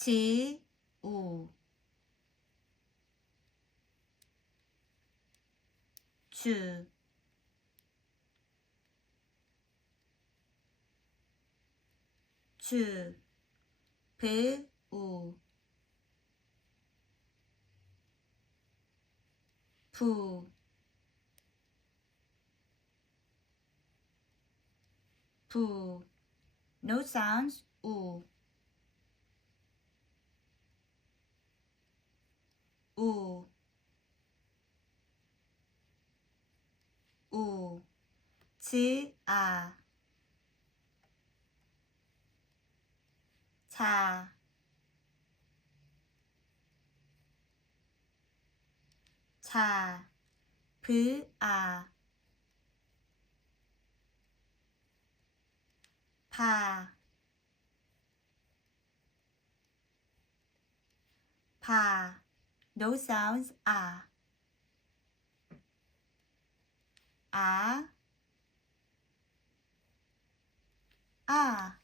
지, 우, 주, 주, 배, 우, 부, 부. No sounds, 우, 우, 우, 지, 아, 자, 자, 브, 아, 파, 파. No sounds, 아, 아, 아.